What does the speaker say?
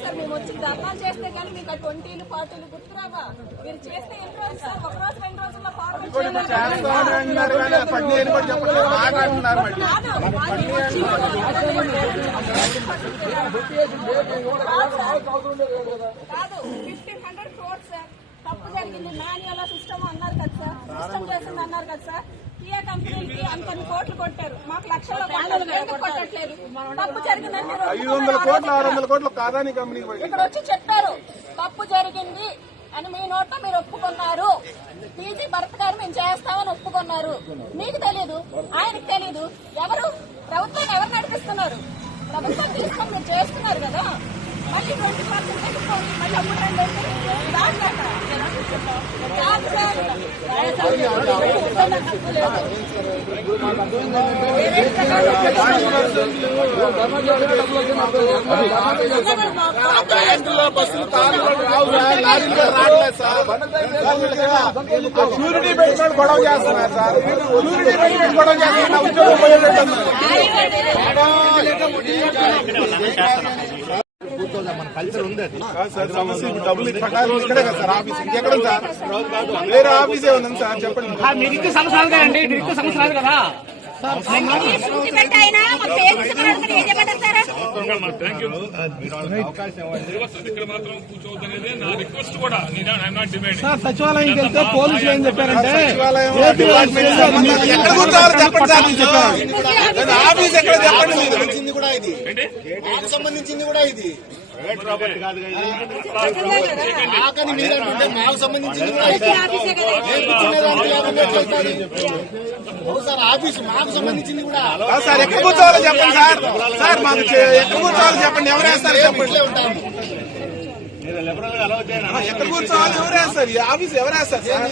Sir మేము వచ్చి ధర్నాలు చేస్తే కానీ మీకు 20లు 40లు గుర్తురావా? మీరు చేస్తే ఎన్ని రోజులు సార్? ఒక రోజు 2 రోజుల్లో ఫార్వర్డ్ కాదు 1500 crores సార్ తప్పు జరిగింది. మాన్యువల్ సిస్టమ్ అన్నారు కదా సార్, సిస్టమ్ చేసింది అన్నారు కదా సార్. కియా కంపెనీకి అంతన్ని కోట్లు కొట్టారు, మాకు లక్షల్లో కొట్టట్లేదు. తప్పు జరిగిందంటే 500 కోట్లు 600 కోట్లు కాదాని కంపెనీ ఇక్కడ వచ్చి చెప్పారు తప్పు జరిగింది అని. మీ నోట మీరు ఒప్పుకున్నారు. పీజీ భరత్ గారు మేము చేస్తామని ఒప్పుకున్నారు. మీకు తెలీదు, ఆయనకు తెలీదు. ఎవరు ప్రభుత్వాన్ని ఎవరు నడిపిస్తున్నారు? ప్రభుత్వం తీసుకొని మీరు చేస్తున్నారు కదా. మళ్ళీ 20% తీసుకోండి, మళ్ళీ అప్పుడు 2 బ్యాంకులో బస్సులు రావట్లేదు సార్. షూరిటీ పెట్టుకొని గొడవ చేస్తున్నారు సార్. షూరిటీ పెట్టుకొని గొడవ చేస్తున్నారు. ఉద్యోగం పోయేటట్టు డబ్బులు కట్టాలి ఇక్కడే కదా సార్ ఆఫీస్. ఇంకెక్కడ సార్? వేరే ఆఫీసే ఉందండి సార్. చెప్పండి. నిరుక్త సంవత్సరాలు కదండి, నిరుక్త సంవత్సరాలు కదా. సచివాలయం వెళ్తే పోలీసులు ఏం చెప్పారంటే ఎక్కడ కూర్చోవాలి చెప్పండి సార్. చెప్పారు ఆఫీస్ ఎక్కడ చెప్పండి. సంబంధించింది కూడా ఇది ఆకని మీరు మాకు సంబంధించింది కూడా సార్. ఆఫీసు మాకు సంబంధించింది కూడా సార్. ఎక్కడ కూర్చోవాలో చెప్పండి సార్. సార్ మాకు ఎక్కడ కూర్చోవాలో చెప్పండి. ఎవరు వేస్తారు చెప్పండి. ఎక్కడ కూర్చోవాలి ఎవరు వేస్తారు? ఈ ఆఫీస్ ఎవరు వేస్తారు సార్?